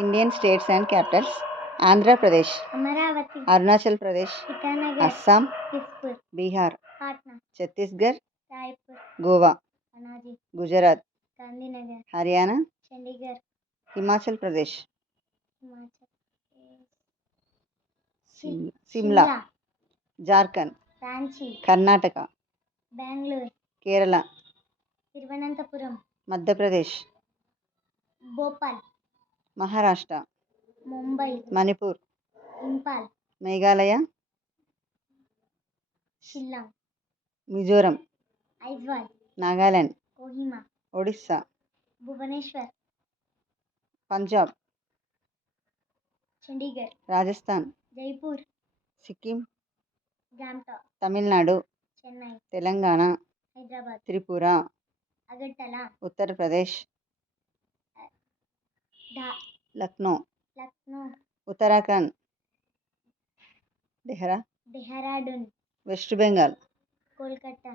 Indian states and capitals Andhra Pradesh, Amaravati, Arunachal Pradesh, Itanagar, Assam, Dispur, Bihar, Patna, Chhattisgarh, Raipur, Goa, Panaji, Gujarat, Gandhinagar, Haryana, Chandigarh, Himachal Pradesh, Himachal Pradesh, Shimla, Jharkhand, Ranchi, Karnataka, Bengaluru, Kerala, Thiruvananthapuram, Madhya Pradesh, Bhopal, Maharashtra, Mumbai, Manipur, Imphal, Meghalaya, Shillong, Mizoram, Aizawl, Nagaland, Kohima, Odisha, Bhubaneswar, Punjab, Chandigarh, Rajasthan, Jaipur, Sikkim, జామ్తా, Tamil Nadu, Chennai, Telangana, Hyderabad, Tripura, Agartala, Uttar Pradesh, Lucknow, Lucknow, Uttarakhand, Dehradun, west Bengal, Kolkata,